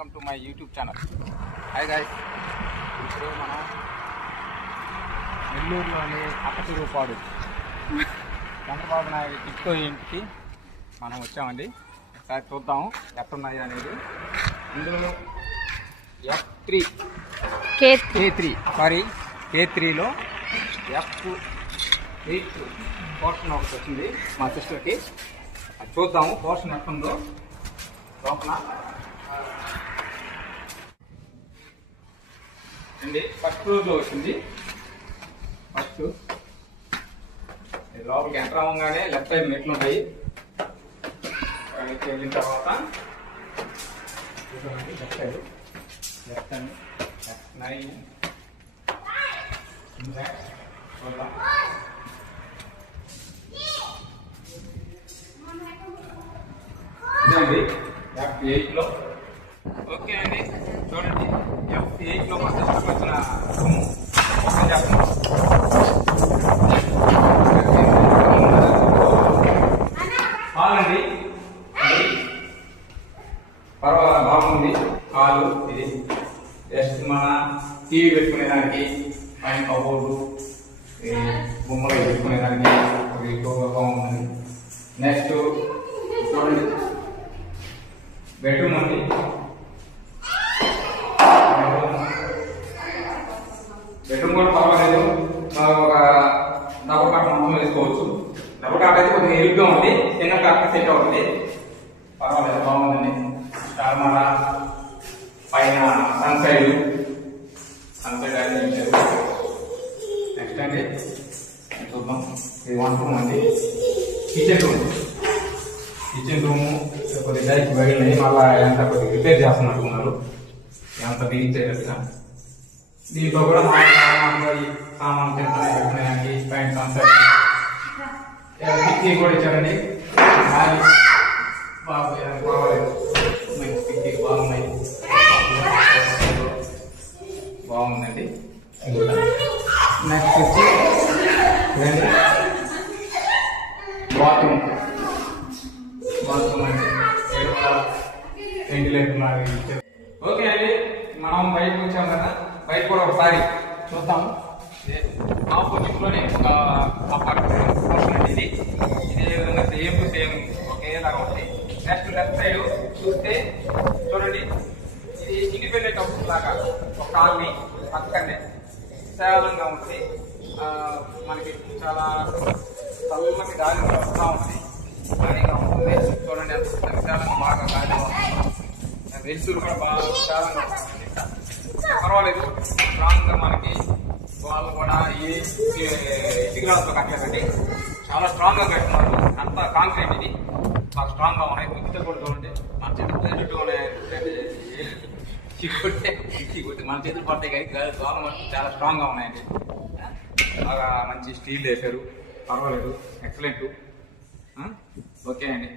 Welcome to my YouTube channel. Hi guys, ఇప్పుడు మనం నెల్లూరులోని అక్కటిరూపాడు చంద్రబాబు నాయుడు టిక్కో ఇంటికి మనం వచ్చామండి. ఒకసారి చూద్దాము ఎట్టున్నాయి అనేది. ఇందులో K3లో F8 పోర్షన్ ఒకటి వచ్చింది మా సిస్టర్కి. అది చూద్దాము పోర్షన్ ఎట్టుందో లోపల అండి. ఫస్ట్ రోజు వచ్చింది. ఫస్ట్ లోపలికి ఎంటర్ అవ్వగానే లెఫ్ట్ సైడ్ మెట్లు ఉంటాయి. వెళ్ళిన తర్వాత left side left and F9 ఇదండి F8లో. ఓకే అండి, చూడండి F8లో మా సిస్టర్కి వచ్చిన రూమ్ ఓపెన్ చేస్తున్నాం. హాల్ అండి, పర్వాలేదు బాగుంది హాలు. ఇది జస్ట్ మన టీవీ పెట్టుకునేదానికి, పైన కబోర్డు, బొమ్మలు పెట్టుకునేదానికి ఎక్కువగా బాగుంది. నెక్స్ట్ చూడండి బెడ్రూమ్ అండి. బెడ్రూమ్ కూడా పర్వాలేదు, ఒక డబుల్ కాట్ మొత్తం వేసుకోవచ్చు. డబుల్ కాట్ అయితే కొద్దిగా ఎరుగ్గా ఉంది, సింగిల్ కాట్ సెట్ అవుతుంది. పర్వాలేదు బాగుందండి. స్టార్మాల పైన సన్ సైడ్ అనేది ఇచ్చారు. నెక్స్ట్ అండి చూద్దాం. ఇది 1 రూమ్ అండి. కిచెన్ రూము కొద్ది డైకి బయలున్నాయి, మళ్ళీ ఎంత కొద్దిగా రిపేర్ చేస్తున్నట్టు ఉన్నారు, ఎంత బిగించేటట్టుగా. దీంట్లో కూడా సామాన్ పెట్టుకునేదానికి పైన కాన్సెప్ట్ కిటికీ కూడా ఇచ్చారండి. పర్వాలేదు, కిటికీ బాగున్నాయి, బాగుందండి. నెక్స్ట్ వచ్చి బాత్రూమ్ అంటే వెంటిలేటర్ లాగా ఇచ్చారు. ఓకే అండి, మనం బయటకు వచ్చాం కదా, బయట కూడా ఒకసారి చూద్దాము. ఆపోజిట్ లోనే ఒక అపార్ట్మెంట్ పోర్షన్ అండి. ఇది ఇదే విధంగా సేమ్ టు సేమ్ ఒకేలాగా ఉంది. నెక్స్ట్ లెఫ్ట్ సైడ్ చూస్తే చూడండి, ఇది ఇండిపెండెంట్ హౌస్ లాగా ఒక కాలనీ పక్కనే విశాలంగా ఉంది. మనకి చాలా చల్లటి గాలి వస్తూ ఉంది, గాలిగా ఉంటుంది. చూడండి ఎంత విశాలంగా బాగా గాలి వెలుతురు కూడా బాగా విశాలంగా ఉంటుంది. పర్వాలేదు, స్ట్రాంగ్గా మనకి వాళ్ళు కూడా ఏ ఇటుకలతో కట్టలేదండి, చాలా స్ట్రాంగ్గా కట్టున్నారు. అంతా కాంక్రీట్, ఇది బాగా స్ట్రాంగ్గా ఉన్నాయి. గుర్తు కూడా చూడండి, మన చేతులు కొట్టి మన చేతులు పడతాయి కానీ దోమలు చాలా స్ట్రాంగ్గా ఉన్నాయండి. బాగా మంచి స్టీల్ వేశారు, పర్వాలేదు, ఎక్సలెంట్. ఓకే అండి.